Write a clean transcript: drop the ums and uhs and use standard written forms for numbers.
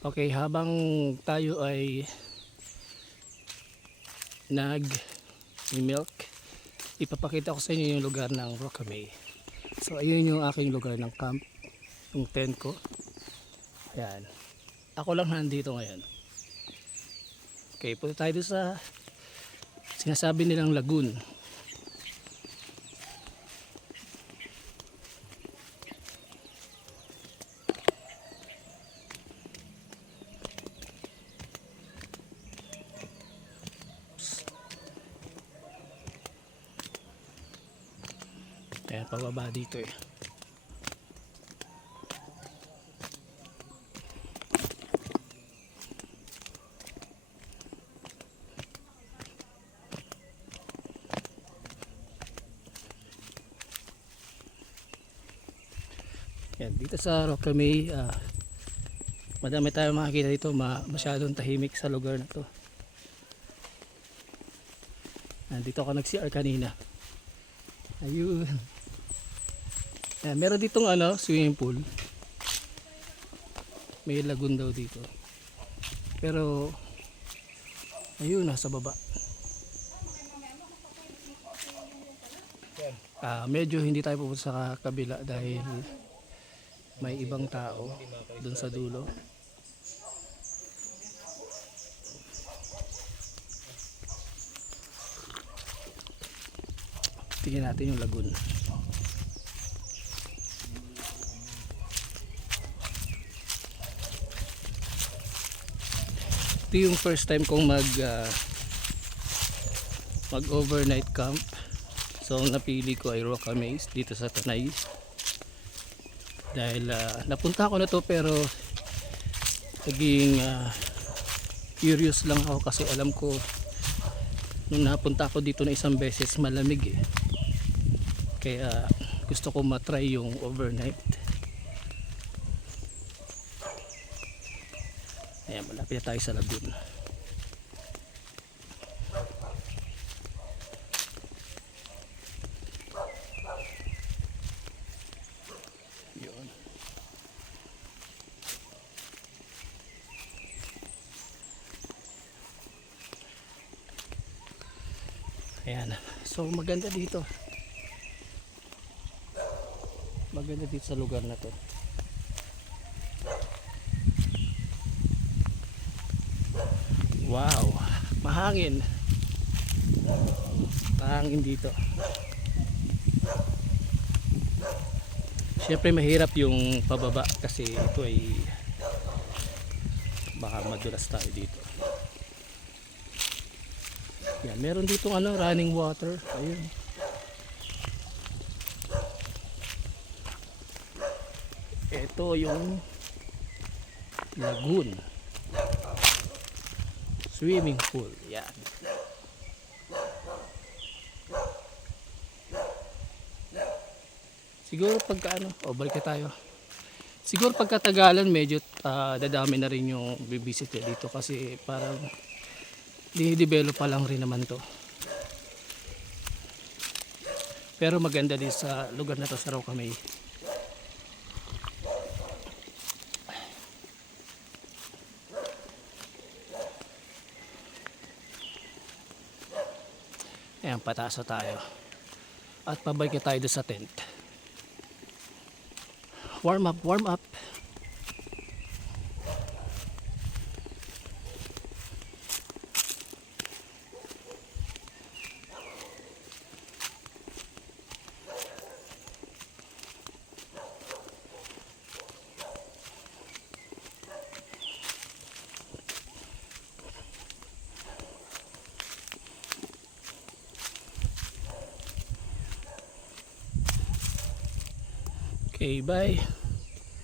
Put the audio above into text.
Okay, habang tayo ay nag-milk, ipapakita ko sa inyo yung lugar ng Roccamay. So ayun yung aking lugar ng camp, yung tent ko. Ayan, ako lang nandito ngayon. Okay, punta tayo doon sa sinasabi nilang lagoon. Ayan, pababa dito eh. Ayan, dito sa Roccamay, madami tayong makikita dito, masyadong tahimik sa lugar na to. Dito ako nag-CR kanina. Ayun. Ayan, meron ditong swimming pool. May lagoon daw dito. Pero ayun, nasa baba. Medyo hindi tayo pupunta sa kabila dahil may ibang tao dun sa dulo. Tingnan natin yung lagoon. Ito yung first time kong mag overnight camp. So ang napili ko ay Roccamay dito sa Tanay. Dahil napunta ako na to pero naging curious lang ako kasi alam ko nung napunta ako dito na isang beses malamig eh. Kaya gusto ko matry yung overnight. Ayan, malapit na tayo sa lagoon. Yun. Ayan. So maganda dito. Maganda dito sa lugar na to. Wow, mahangin. Mahangin dito. Siyempre mahirap yung pababa kasi ito ay baka madulas tayo dito. Yan, meron dito running water. Ayun. Ito yung lagoon. Swimming pool. Yan. Siguro pagka balik tayo. Siguro pagkatagalan medyo dadami na rin yung bibisit dito kasi parang dinidevelop pa lang rin naman to. Pero maganda din sa lugar na to sa Roccamay. Ayan, pataas na tayo. At pabalik tayo doon sa tent. Warm up, warm up. Okay, bye.